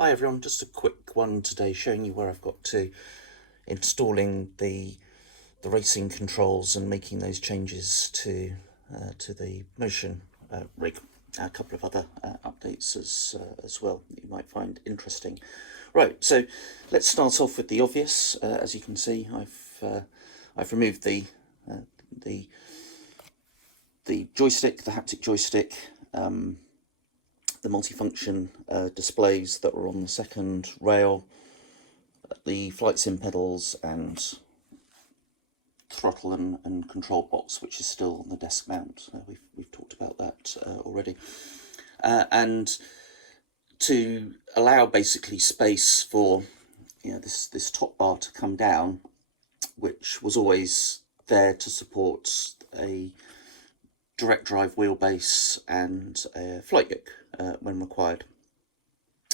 Hi everyone, just a quick one today showing you where I've got to installing the racing controls and making those changes to the motion rig. A couple of other updates as well that you might find interesting. Right, so let's start off with the obvious. As you can see, I've removed the joystick, the haptic joystick, the multifunction displays that were on the second rail, the flight sim pedals and throttle and control box, which is still on the desk mount. We've talked about that already. And to allow basically space for this top bar to come down, which was always there to support a direct drive wheelbase and a flight yoke when required.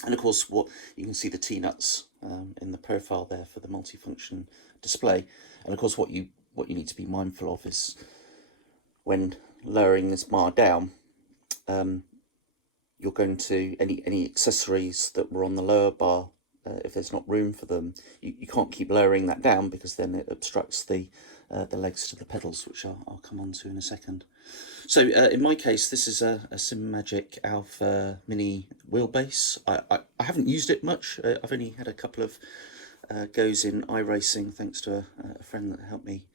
And of course, what you can see the T-nuts in the profile there for the multifunction display. And of course, what you need to be mindful of is when lowering this bar down, you're going to any accessories that were on the lower bar. If there's not room for them, you can't keep lowering that down because then it obstructs the legs to the pedals, which I'll come on to in a second. So in my case, this is a SimMagic Alpha Mini wheelbase. I haven't used it much. I've only had a couple of goes in iRacing, thanks to a friend that helped me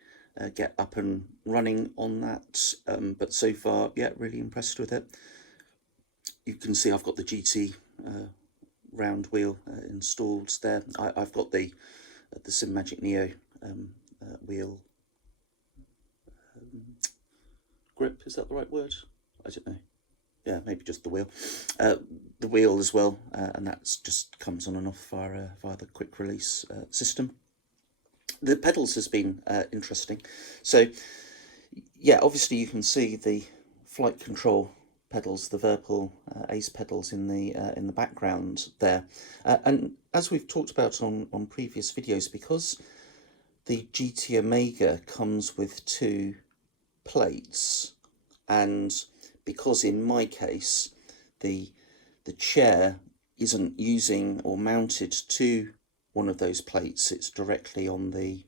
get up and running on that. But so far, yeah, really impressed with it. You can see I've got the GT round wheel installed there. I've got the SimMagic Neo wheel grip, is that the right word? I don't know. Yeah, maybe just the wheel. The wheel as well, and that just comes on and off via the quick release system. The pedals has been interesting. So, yeah, obviously you can see the flight control pedals, the Peripheral Ace pedals in the background there. And as we've talked about on previous videos, because the GT Omega comes with two plates, and because in my case the chair isn't using or mounted to one of those plates, it's directly on the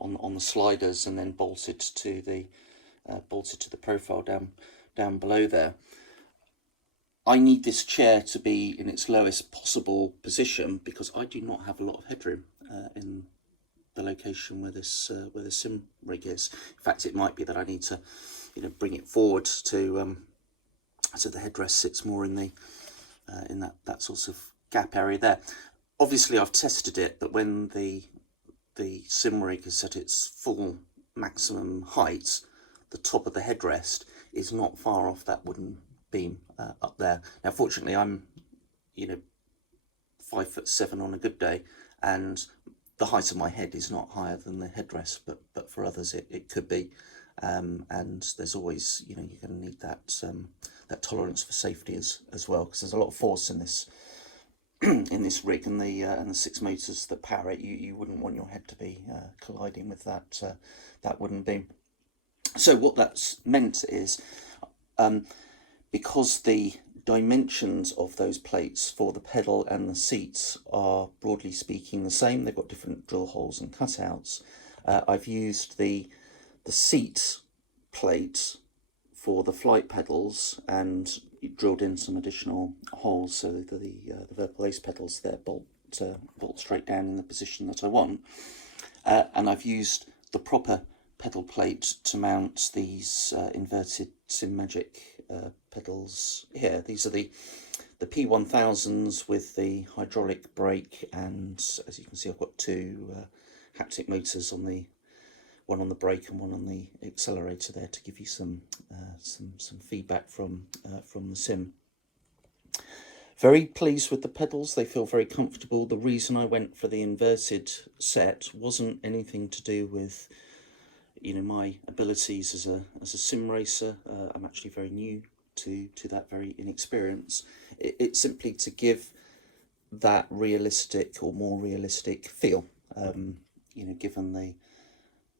on the sliders and then bolted to the profile down below there. I need this chair to be in its lowest possible position because I do not have a lot of headroom in the location where the sim rig is. In fact, it might be that I need to, bring it forward to so the headrest sits more in the in that sort of gap area there. Obviously, I've tested it, but when the sim rig is at its full maximum height, the top of the headrest is not far off that wooden beam up there. Now, fortunately, I'm 5'7" on a good day, and the height of my head is not higher than the headrest, but for others it could be, and there's always you're going to need that that tolerance for safety as well, because there's a lot of force in this in this rig, and the 6 motors that power it. You wouldn't want your head to be colliding with that wooden beam. So what that's meant is, because the dimensions of those plates for the pedal and the seats are broadly speaking the same, they've got different drill holes and cutouts. I've used the seat plate for the flight pedals and drilled in some additional holes so that the Peripheral Ace pedals there bolt straight down in the position that I want. And I've used the proper pedal plate to mount these inverted SimMagic pedals here. These are the P1000s with the hydraulic brake, and as you can see, I've got two haptic motors on the one on the brake and one on the accelerator there to give you some feedback from the sim. Very pleased with the pedals. They feel very comfortable. The reason I went for the inverted set wasn't anything to do with my abilities as a sim racer. I'm actually very new to that, very inexperienced. It's simply to give that realistic or more realistic feel. Given the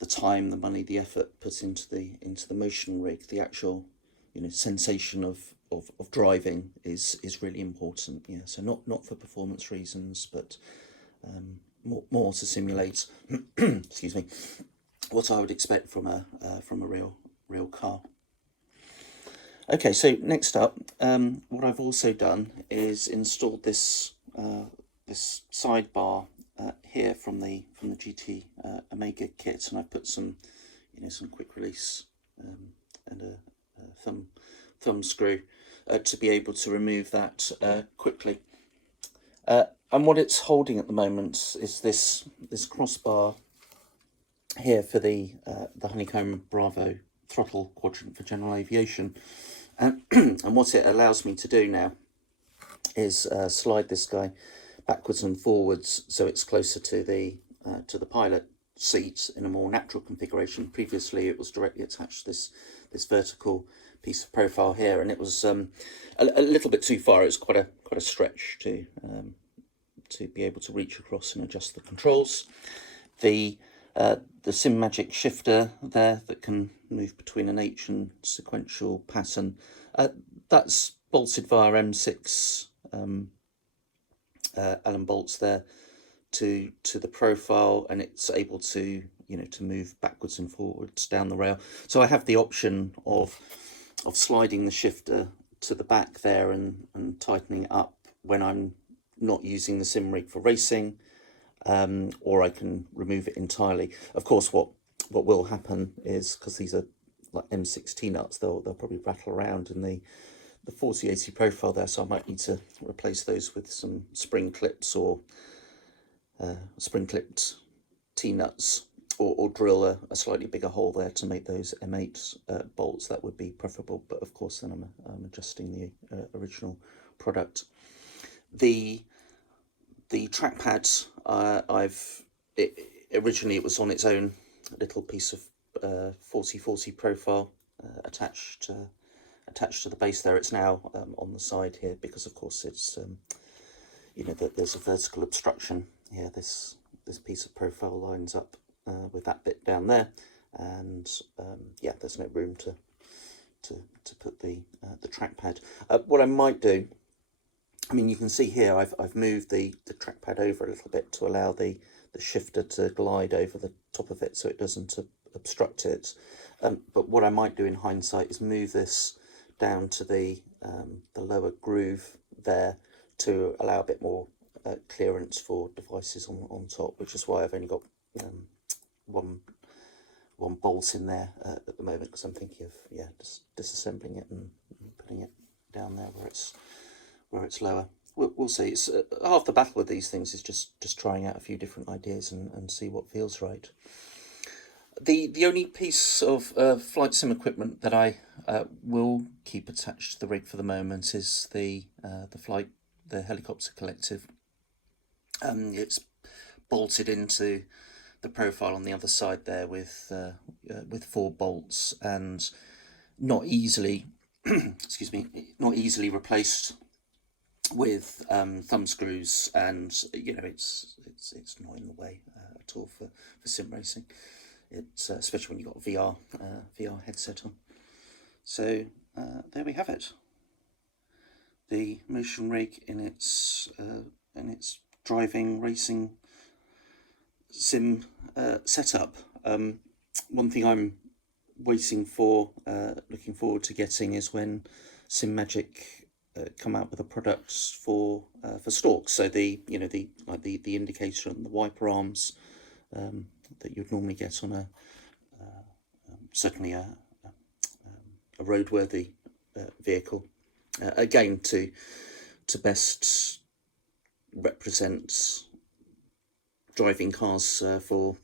time, the money, the effort put into the motion rig, the actual sensation of of driving is really important. Yeah, so not for performance reasons, but more to simulate excuse me, what I would expect from a real car. Okay, so next up, what I've also done is installed this this sidebar here from the GT Omega kit, and I put some some quick release and a thumb screw to be able to remove that quickly. And what it's holding at the moment is this crossbar here for the Honeycomb Bravo throttle quadrant for general aviation, and what it allows me to do now is slide this guy backwards and forwards so it's closer to the pilot seat in a more natural configuration. Previously, it was directly attached to this vertical piece of profile here, and it was a little bit too far. It was quite a stretch to be able to reach across and adjust the controls. The SimMagic shifter there that can move between an H and sequential pattern, that's bolted via M6 Allen bolts there to the profile, and it's able to to move backwards and forwards down the rail. So I have the option of sliding the shifter to the back there and tightening it up when I'm not using the sim rig for racing, or I can remove it entirely. Of course, what will happen is, because these are like M16 nuts, they'll probably rattle around in the 4080 profile there, so I might need to replace those with some spring clips or spring clipped T-nuts, or drill a slightly bigger hole there to make those M8 bolts. That would be preferable, but of course then I'm adjusting the original product. The trackpad, originally it was on its own little piece of 4040 profile attached to the base there. It's now on the side here because of course it's there's a vertical obstruction here. This piece of profile lines up with that bit down there, and yeah, there's no room to put the trackpad. What I might do, I mean, you can see here I've moved the trackpad over a little bit to allow the shifter to glide over the top of it so it doesn't obstruct it. But what I might do in hindsight is move this down to the lower groove there to allow a bit more clearance for devices on top, which is why I've only got one bolt in there at the moment, because I'm thinking of just disassembling it and putting it down there where it's lower. We'll see. It's half the battle with these things is just trying out a few different ideas and see what feels right. The only piece of flight sim equipment that I will keep attached to the rig for the moment is the helicopter collective. It's bolted into the profile on the other side there with 4 bolts, and not easily excuse me, not easily replaced with thumb screws, and it's not in the way at all for sim racing. It's especially when you've got a VR headset on. So there we have it. The motion rig in its driving racing sim setup. One thing I'm waiting for, looking forward to getting, is when SimMagic come out with a product for stalks. So the indicator and the wiper arms that you'd normally get on certainly a roadworthy vehicle. Again, to best represent driving cars for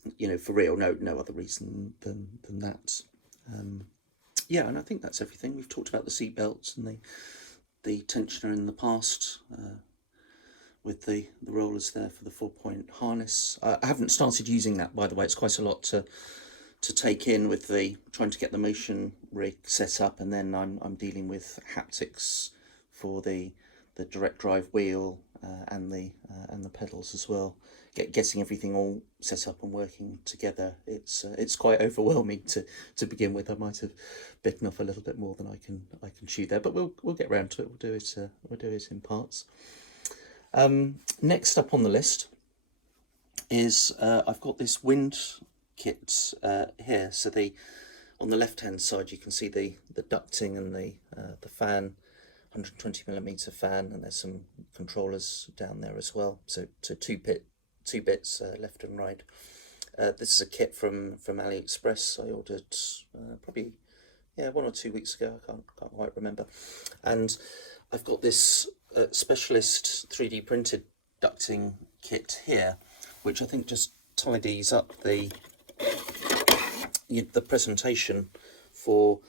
real. No other reason than that. Yeah, and I think that's everything. We've talked about the seat belts and the tensioner in the past, with the rollers there for the 4-point harness. I haven't started using that, by the way. It's quite a lot to take in with trying to get the motion rig set up, and then I'm dealing with haptics for the direct drive wheel and the pedals as well. Getting everything all set up and working together, it's quite overwhelming to begin with. I might have bitten off a little bit more than I can chew there, but we'll get round to it. We'll do it in parts. Next up on the list is I've got this wind kit here. So on the left hand side you can see the ducting and the fan, 120mm fan, and there's some controllers down there as well. So two bits left and right. This is a kit from AliExpress. I ordered probably 1 or 2 weeks ago. I can't quite remember. And I've got this specialist 3D printed ducting kit here, which I think just tidies up the presentation for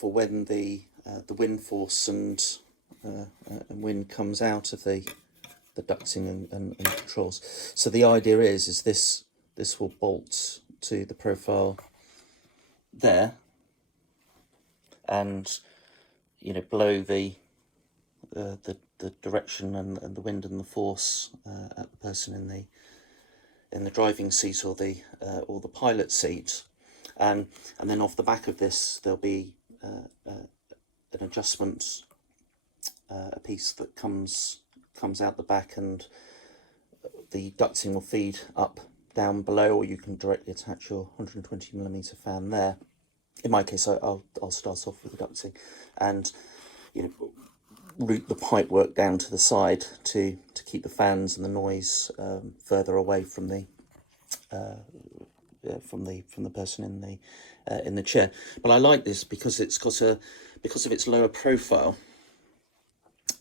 when the wind force and wind comes out of the ducting and controls. So the idea is this will bolt to the profile there, and blow the direction and the wind and the force at the person in the driving seat or the pilot seat, and then off the back of this there'll be an adjustment, a piece that comes out the back, and the ducting will feed up down below, or you can directly attach your 120mm fan there. In my case, I'll start off with the ducting, and route the pipe work down to the side to keep the fans and the noise further away from the person in the chair. But I like this because it's got because of its lower profile.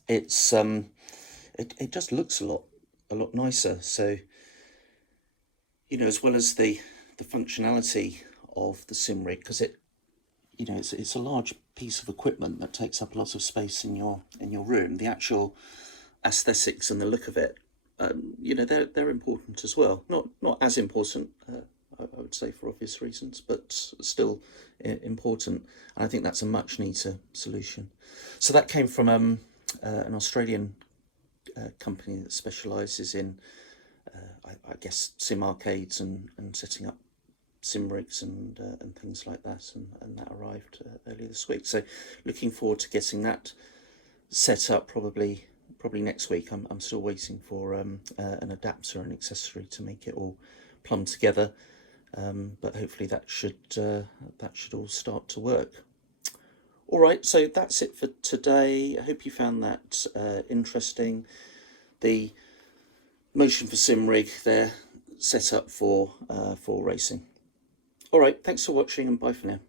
It's it just looks a lot nicer. So as well as the functionality of the sim rig, because it's a large piece of equipment that takes up a lot of space in your room. The actual aesthetics and the look of it, they're important as well. Not as important, I would say, for obvious reasons, but still important. And I think that's a much neater solution. So that came from an Australian company that specialises in, I guess, sim arcades and setting up sim rigs and things like that, and that arrived earlier this week. So looking forward to getting that set up probably next week. I'm still waiting for an adapter and accessory to make it all plumb together, but hopefully that should all start to work. All right, so that's it for today. I hope you found that interesting. The Motion for Sim rig there, set up for racing. All right, thanks for watching, and bye for now.